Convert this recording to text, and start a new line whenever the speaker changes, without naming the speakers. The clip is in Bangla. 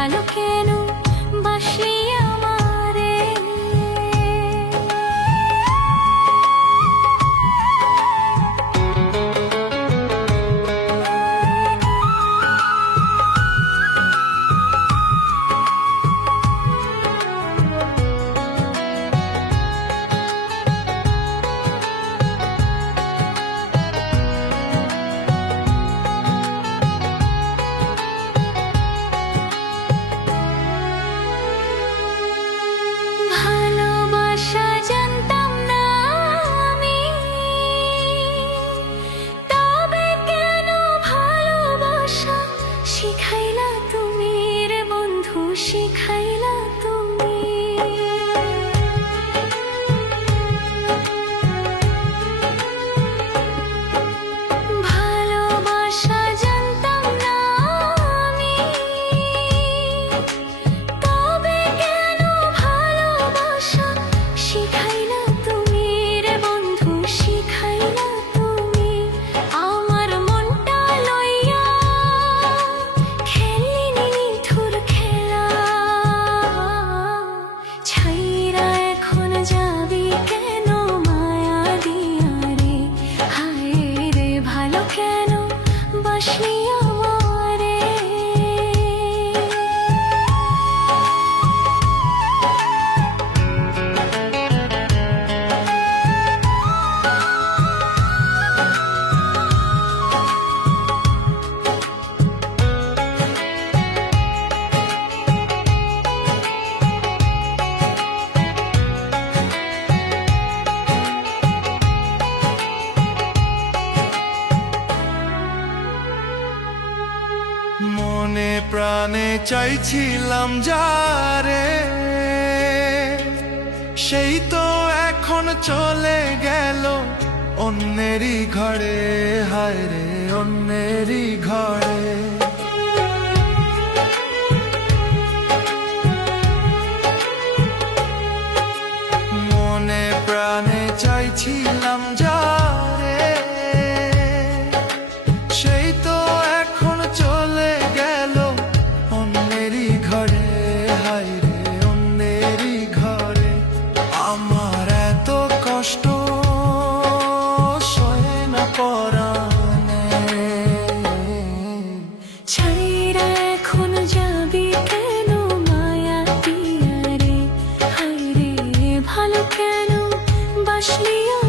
আলো কেন? বাসে মনে প্রাণে চাইছিলাম যারে সেই তো এখন চলে গেল অন্যেরই ঘরে। হায় রে, অন্যেরই ঘরে। মনে প্রাণে চাইছিলাম যা ছাইরা কেন? মায়া ভালো কেন? বাসলিয়া